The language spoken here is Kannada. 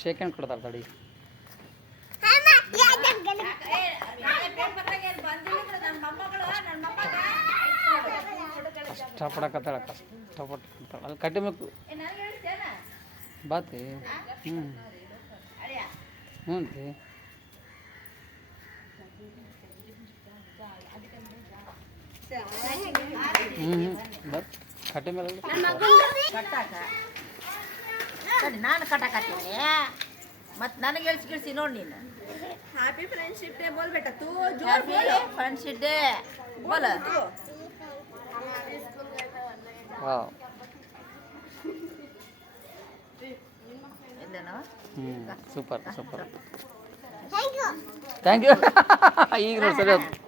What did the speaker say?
ಶೇಕ ಕೊಡ್ತಾರ ತಡೆ ಟಪಡ ಕತ್ತಡಕ್ಕ ಹ್ಞೂ ಹ್ಞೂ ಮೇಲೆ ಸರಿ ನಾನು ಕಟ ಮತ್ತೆ ನನಗೆ ಹೇಳಿ ಕೇಳಿಸಿ ನೋಡಿ ನೀನು ಹ್ಯಾಪಿ ಫ್ರೆಂಡ್ಶಿಪ್ ಡೇ ಬೋಲ್ ಬೇಟ ತೂ ಜೋರ್ ಬೋಲ್ ಹ್ಯಾಪಿ ಫ್ರೆಂಡ್ಶಿಪ್ ಡೇ ಬೋಲ್ ವಾ ಸೂಪರ್ ಸೂಪರ್ ಥ್ಯಾಂಕ್ ಯು ಈಗ ನೋಡಿ ಸರಿ